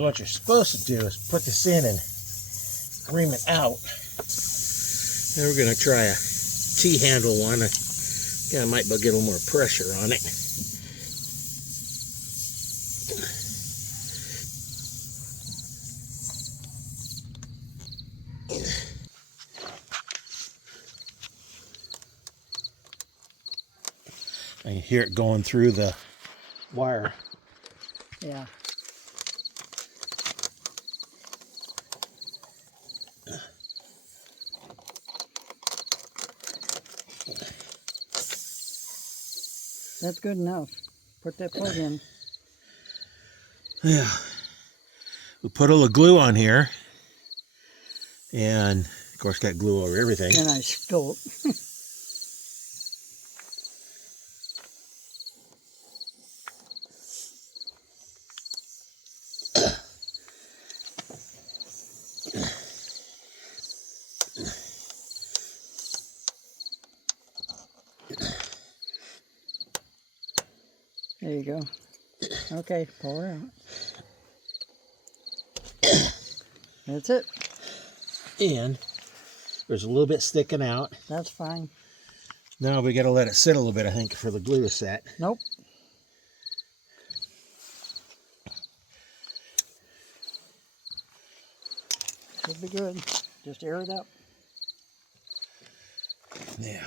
So what you're supposed to do is put this in and ream it out. Then we're going to try a T-handle one. I might get a little more pressure on it. I can hear it going through the wire. Yeah. That's good enough. Put that plug in. Yeah. We put a little glue on here. And, of course, got glue over everything. And I spilled. There you go. Okay, pull her out. That's it. And there's a little bit sticking out. That's fine. Now we got to let it sit a little bit, I think, for the glue to set. Nope. Should be good. Just air it up. Yeah.